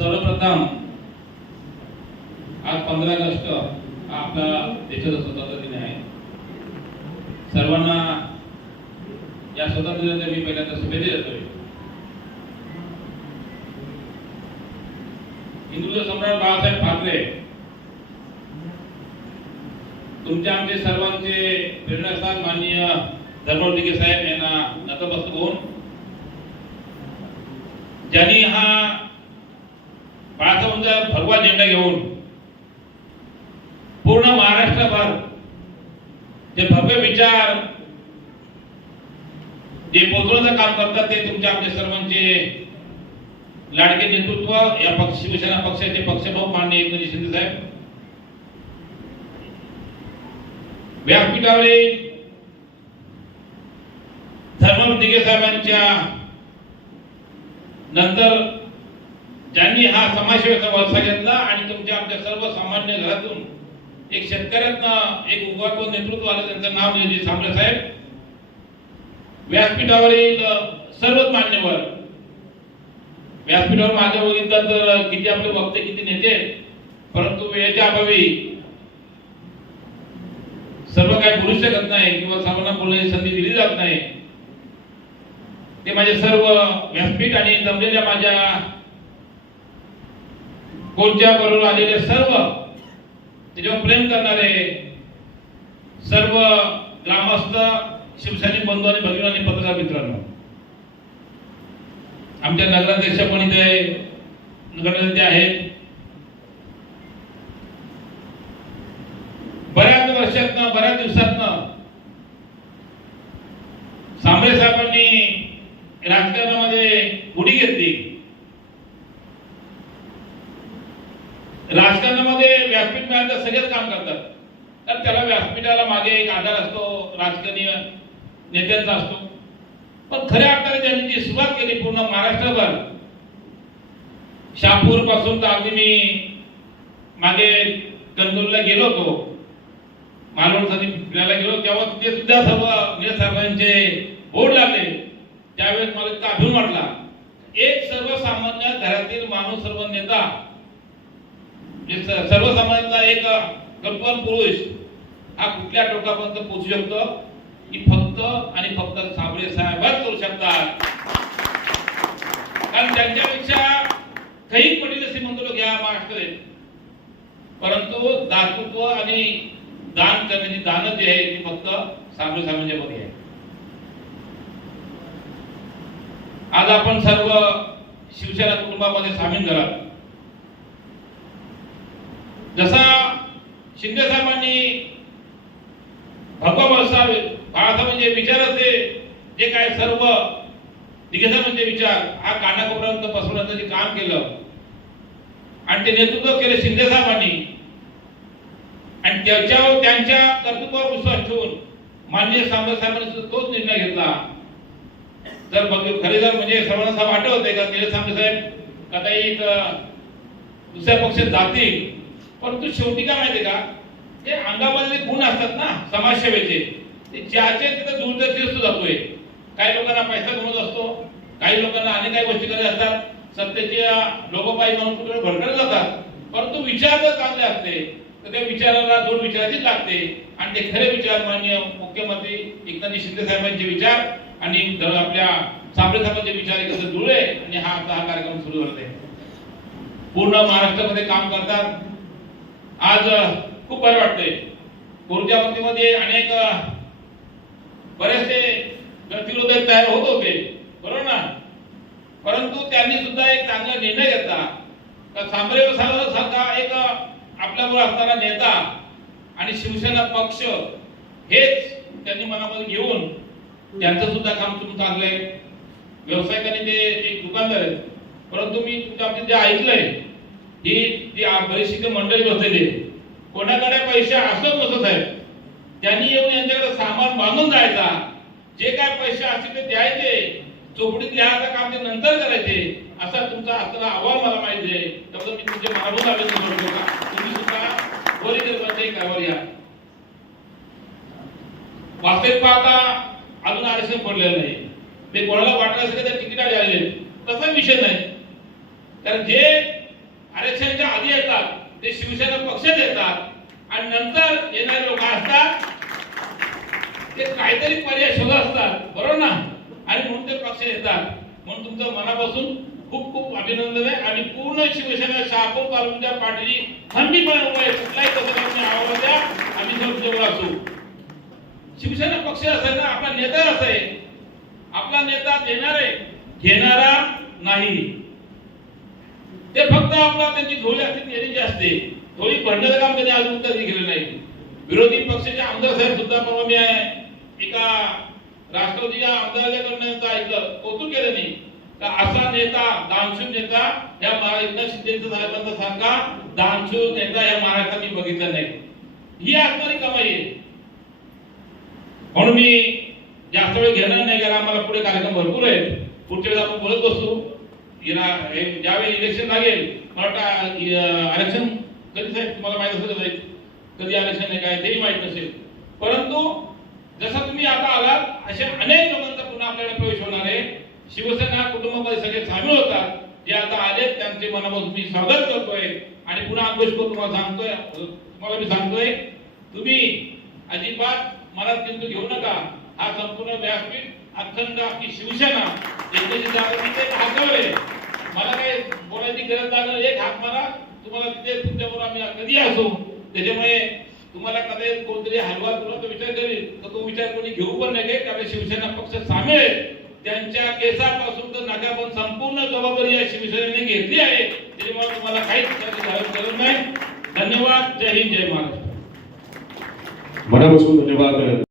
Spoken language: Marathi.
सर्वप्रथम आज पंधरा ऑगस्ट हा आपला देशाचा स्वतंत्र दिन आहे. सर्वांना या स्वतंत्र दिनाच्या मी पहिल्यांदा शुभेच्छा देतोय. हिंदुत्व सम्राट बाळासाहेब ठाकरे तुमच्या आमचे सर्वांचे प्रेरणास्थान माननीय धर्मवीर साहेब यांना नतमस्तक होऊन ज्यांनी हा भगवा झेंडा घेऊन पूर्ण महाराष्ट्रभर जे भव्य विचार जे पोचवण्याचं काम करतात ते तुमच्या आमच्या सर्वांचे लाडके नेतृत्व या पक्ष शिवसेना पक्षाचे पक्षप्रमुख माननीय एकनाथ शिंदे साहेब. व्यासपीठावरील धर्मवीर साहेबांच्या नंतर ज्यांनी हा समाजसेवेचा वारसा घेतला आणि तुमच्या आमच्या सर्व सामान्य घरातून एक शेतकऱ्यांना एक उभारतो नेतृत्व आलं त्यांचं नाव म्हणजे सांबळे साहेब. व्यासपीठावरील सर्वच मान्यवर. व्यासपीठावर माझ्या बघितलं तर किती आपले वक्ते किती नेते. परंतु वेळेच्या अभावी सर्व काही बोलू शकत नाही किंवा सर्वांना बोलण्याची संधी दिली जात नाही. ते माझे सर्व व्यासपीठ आणि जमलेल्या माझ्या कोणत्या बरोबर आलेले सर्व त्याच्यावर प्रेम करणारे सर्व ग्रामस्थ शिवसैनिक बंधू आणि भगिनी आणि पत्रकार मित्रांनो. आमच्या नगराध्यक्ष पण इथे नगरनेते आहेत. बऱ्याच वर्षातनं बऱ्याच दिवसातनं सांबळे साहेबांनी राजकारणामध्ये व्यासपीठ सगळेच काम करतात. तर त्याला व्यासपीठाला मागे एक आधार असतो राजकीय नेत्यांचा असतो. पण खऱ्या अर्थाने त्यांनी जी सुरुवात केली पूर्ण महाराष्ट्रभर शापूरपासून तर अगदी मी मागे कणकवलीला गेलो होतो. मालवणसाठी फिरायला गेलो तेव्हा तिथे सुद्धा सर्व म्हणजे सर्वांचे बोर्ड लागले. त्यावेळेस मला इतका अभिमान वाटला. एक सर्वसामान्य घरातील माणूस सर्व नेता जे स- एक कल्पन पुरुष हा कुठल्या टोकापर्यंत पोहोचू शकतो? की फक्त आणि फक्त साबळे साहेबच करू शकतात. कारण त्यांच्यापेक्षा काही पटीने श्रीमंत लोक या महाराष्ट्र परंतु दातृत्व आणि दान करण्याची दान जे आहे ती फक्त साबळे साहेबांच्या मध्ये आहे. आज आपण सर्व शिवसेना कुटुंबामध्ये सामील झाला जसा शिंदे साहेबांनी भगवा वळसा म्हणजे विचार असे जे काय सर्व दिग्गजांचे विचार हा कानाकोपऱ्यापर्यंत पसरवण्याचं जे काम केलं. आणि ते नेतृत्व केले शिंदे साहेबांनी. आणि त्याच्यावर त्यांच्या कर्तृत्वावर विश्वास ठेवून माननीय सांबरे साहेबांनी तोच निर्णय घेतला. जर मग खरे जर म्हणजे सर्वांना साहेब आठवते का निलेश सांबरे साहेब कदाचित दुसऱ्या पक्षात जातील. परंतु शेवटी काय माहितीये का? ते अंगामध्ये गुण असतात ना समाजसेवेचे. ते ज्याचे तिथं दूरदर्शी तेच जातोय. काही लोकांना पैसा कमवत असतो काही लोकांना अनेक काही गोष्टी करत असतात. सत्तेच्या लोकपाई म्हणून कुठे भडकत जातात. परंतु विचार जर चांगले असते तर त्या विचाराला दोन विचाराचीच लागते. आणि ते खरे विचार माननीय मुख्यमंत्री एकनाथजी शिंदे साहेबांचे विचार आणि आपल्या साबळे साहेबांचे विचार एकत्र जुळले आणि हा हा कार्यक्रम सुरू करते. पूर्ण महाराष्ट्रामध्ये काम करतात. आज खूप बरं वाटतंय. कोरच्या बाबतीमध्ये अनेक बरेचसे गतिरोधक तयार होत होते बरोबर ना? परंतु त्यांनी सुद्धा एक चांगला निर्णय घेतला. तर सांबरे सारखा एक आपल्याबरोबर असणारा नेता आणि शिवसेना पक्ष हेच त्यांनी मनामध्ये घेऊन त्यांचं सुद्धा काम तुम्ही चांगलं आहे व्यावसायिकांनी ते एक दुकानदार आहेत. परंतु मी तुमच्या बाबतीत जे ऐकलंय ही जी बरीचशी मंडळी बसलेली कोणाकडे पैसे असत नसत आहेत त्यांनी येऊन यांच्याकडे सामान बांधून जायचा. जे काय पैसे असतील ते द्यायचे. चोपडीत लिहायचं काम ते नंतर करायचे. असा तुमचा असलेला अहवाल मला माहिती आहे. त्यामुळे मी तुमचे मानवून आवेदन करतो. का तुम्ही सुद्धा गोरेकरमध्ये करावर या. वास्तविक पाहता अजून आरक्षण पडलेलं नाही. ते कोणाला वाटलं असेल तर तिकीट आले तसा विषय नाही. कारण जे आरक्षणच्या आधी येतात ते शिवसेना पक्षात येतात आणि नंतर येणारे लोक असतात ते काहीतरी पर्याय शोधत असतात बरोबर ना? आणि म्हणून ते पक्ष येतात. म्हणून तुमचं मनापासून खूप खूप अभिनंदन आहे. आणि पूर्ण शिवसेना शहापूर तालुक्याच्या पाठीची खंबीरपणे उभा आहे कुठलाही कसं आवाज द्या आम्ही जवळ असू. शिवसेना पक्ष असेल ना आपला नेता असाय आपला नेता देणार आहे घेणारा नाही. ते फक्त आपला त्यांची धोळी असते जी असते. धोळी भरण्याचं काम त्यांनी अजून कधी केलं नाही. विरोधी पक्षाचे आमदार साहेब सुद्धा बाबा मी आहे. एका राष्ट्रवादीच्या आमदाराकडनं ऐकलं. कौतुक केलं नाही. का असा नेता दानशूर नेता या महा- एकनाथ शिंदे साहेबांचा सारखा दानशूर नेता या महाराष्ट्रात मी बघितला नाही. ही असणारी कमाई आहे. म्हणून मी जास्त वेळ घेणार नाही कारण आम्हाला पुढे कार्यक्रम भरपूर आहेत. पुढच्या वेळेस आपण बोलत बसू. ज्यावेळी इलेक्शन लागेल मराठा आरक्षण कधी साहेब तुम्हाला माहीत असेल साहेब? कधी आरक्षण आहे काय तेही माहीत नसेल. परंतु जसं तुम्ही आता आलात अशा अनेक लोकांचा पुन्हा आपल्याला प्रवेश होणार आहे. शिवसेना कुटुंबामध्ये सगळे सामील होतात. जे आता आले त्यांचे मनापासून मी स्वागत करतोय. आणि पुन्हा अंकुश तुम्हाला सांगतोय तुम्हाला मी सांगतोय तुम्ही अजिबात मनात किंतु घेऊ नका. हा संपूर्ण व्यासपीठ अखंड आपली शिवसेना जनतेची जागा तिथे एक मला काही बोलायची गरज लागणार एक हात मारा. तुम्हाला तिथे तुमच्यावर आम्ही कधी असू? त्याच्यामुळे तुम्हाला कधी कोणतरी हलवा तुला तो विचार करेल. तर तो विचार कोणी घेऊ पण नये कारण शिवसेना पक्ष सामील आहे. त्यांच्या केसापासून तर नाकापर्यंत संपूर्ण जबाबदारी या शिवसेनेने घेतली आहे. त्याच्यामुळे तुम्हाला काहीच करायची गरज- गरज नाही. धन्यवाद. जय हिंद जय महाराष्ट्र. मनापासून धन्यवाद.